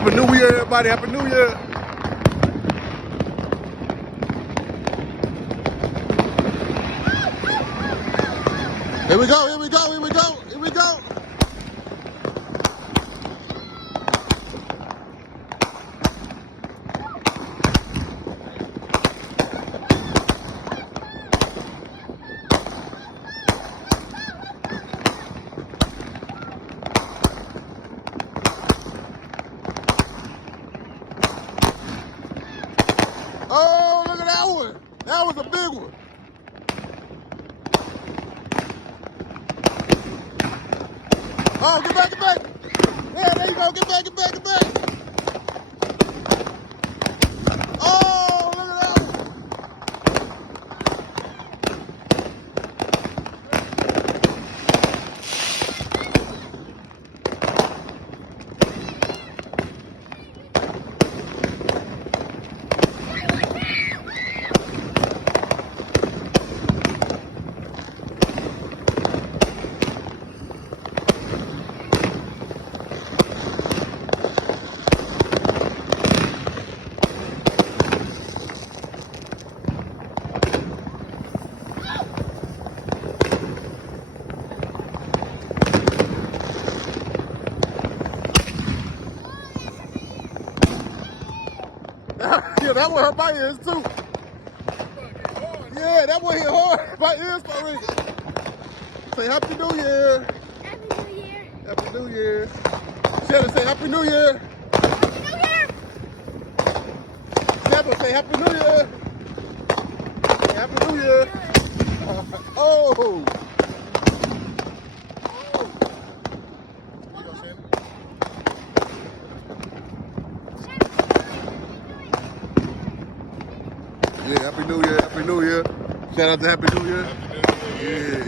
Happy New Year, everybody. Happy New Year. Here we go, here we go, here we go, here we go. Oh, look at that one. That was a big one. Oh, get back, get back. Yeah, there you go. Get back, get back, get back. Oh, look at that one. Yeah, that one hurt my ears too. Yeah, that one hit hard. My ears start ringing. Say Happy New Year. Happy New Year. Happy New Year. Shannon, say Happy New Year. Happy New Year. Shannon, say Happy New Year. Happy New Year. Oh. Yeah, Happy New Year, Happy New Year. Shout out to Happy New Year. Yeah.